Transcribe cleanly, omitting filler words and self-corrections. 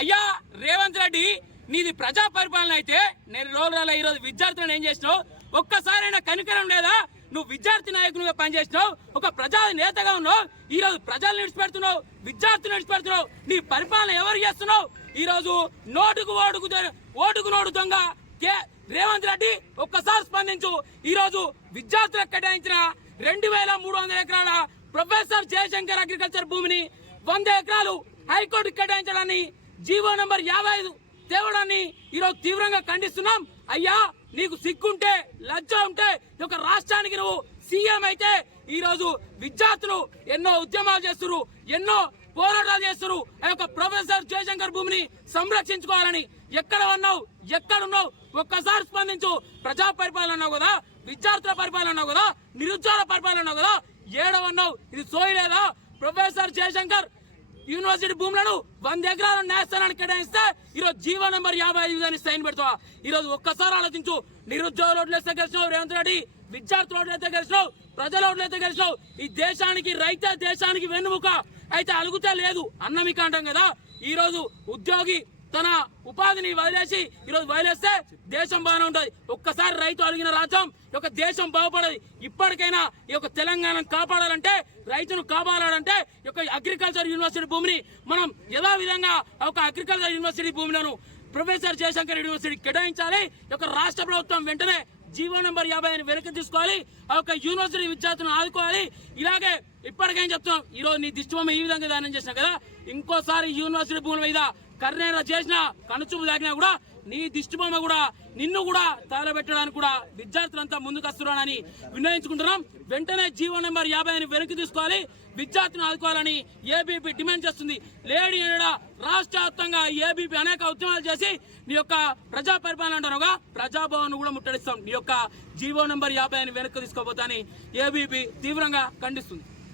అయ్యా రేవంత్ రెడ్డి నీది ప్రజా పరిపాలన అయితే నేను రోజుల ఈరోజు విద్యార్థులను ఏం చేసినావు? ఒక్కసారైనా కనికరం లేదా? నువ్వు విద్యార్థి నాయకునిగా పనిచేసినావు, ఒక ప్రజా నేతగా ఉన్నావు, ఈ రోజు ప్రజలు నిడిచిపెడుతున్నావు, విద్యార్థులు నిడిచిపెడుతున్నావు. నీ పరిపాలన ఎవరు చేస్తున్నావు? ఈ రోజు ఓటుకు నోటు దొంగ రేవంత్ రెడ్డి ఒక్కసారి స్పందించు. ఈ రోజు విద్యార్థులకు కేటాయించిన 2300 ఎకరాల ప్రొఫెసర్ జయశంకర్ అగ్రికల్చర్ భూమిని 100 ఎకరాలు హైకోర్టు కేటాయించడాన్ని జీవో నంబర్ 55 తేవడాన్ని ఈరోజు తీవ్రంగా ఖండిస్తున్నాం. అయ్యా నీకు సిగ్గుంటే లజ్జ ఉంటే ఒక రాష్ట్రానికి నువ్వు సీఎం అయితే ఈ రోజు విద్యార్థులు ఎన్నో ఉద్యమాలు చేస్తున్నారు, ఎన్నో పోరాటాలు చేస్తున్నారు. ఆ యొక్క ప్రొఫెసర్ జయశంకర్ భూమిని సంరక్షించుకోవాలని ఎక్కడ ఉన్నావు, ఎక్కడున్నావు? ఒక్కసారి స్పందించు. ప్రజా పరిపాలన అన్నావు కదా, విద్యార్థుల పరిపాలన అన్నావు కదా, నిరుద్యోగ పరిపాలన అన్నావు కదా, ఏడవన్నావు. ఇది సోయలేదా? ప్రొఫెసర్ జయశంకర్ యూనివర్సిటీ భూములను 100 ఎకరాల న్యాయస్థానానికి కేటాయిస్తే ఈరోజు జీవో నంబర్ 55 సైన్ పెడతావా? ఈరోజు ఒక్కసారి ఆలోచించు. నిరుద్యోగుల ఓట్లేస్తే గెలిచినావు రేవంత్ రెడ్డి, విద్యార్థుల ఓట్లయితే గెలిచినావు, ప్రజల ఓట్లయితే గెలిచినావు. ఈ దేశానికి రైతే దేశానికి వెన్నుముక అయితే అలుగుతే లేదు అన్నమిక అంటాం కదా. ఈ రోజు ఉద్యోగి తన ఉపాధిని వదిలేసి ఈరోజు వదిలేస్తే దేశం బాగానే ఉంటుంది. ఒక్కసారి రైతు అడిగిన రాజ్యం ఒక దేశం బాగుపడదు. ఇప్పటికైనా ఈ యొక్క తెలంగాణను కాపాడాలంటే, రైతును కాపాడాలంటే ఈ యొక్క అగ్రికల్చర్ యూనివర్సిటీ భూమిని మనం యథావిధంగా ఒక అగ్రికల్చర్ యూనివర్సిటీ భూములను ప్రొఫెసర్ జయశంకర్ యూనివర్సిటీ కేటాయించాలి. ఈ యొక్క రాష్ట్ర ప్రభుత్వం వెంటనే జీవో నంబర్ 50 వెనక్కి తీసుకోవాలి. ఆ యొక్క యూనివర్సిటీ విద్యార్థులను ఆదుకోవాలి. ఇలాగే ఇప్పటికైనా చెప్తున్నాం, ఈరోజు నీ దిష్టిబొమ్మ ఈ విధంగా దానం చేసినా కదా, ఇంకోసారి యూనివర్సిటీ భూముల మీద కర్ణేర చేసిన కనుచూపు దాకినా కూడా నీ దిష్టిబొమ్మ కూడా నిన్ను కూడా తగలబెట్టడానికి కూడా విద్యార్థులంతా ముందుకు వస్తున్నారని విన్నవించుకుంటున్నాం. వెంటనే జీవో నెంబర్ 50 వెనక్కి తీసుకోవాలి, విద్యార్థులను ఆదుకోవాలని ఏబీపీ డిమాండ్ చేస్తుంది. లేడీ ఏడా రాష్ట్ర వ్యాప్తంగా ఏబీపీ అనేక ఉద్యమాలు చేసి నీ యొక్క ప్రజా పరిపాలన అంటారుగా ప్రజాభవన్ కూడా ముట్టడిస్తాం. నీ యొక్క జీవో నెంబర్ 50 వెనక్కి తీసుకోబోతాని ఏబీపీ తీవ్రంగా ఖండిస్తుంది.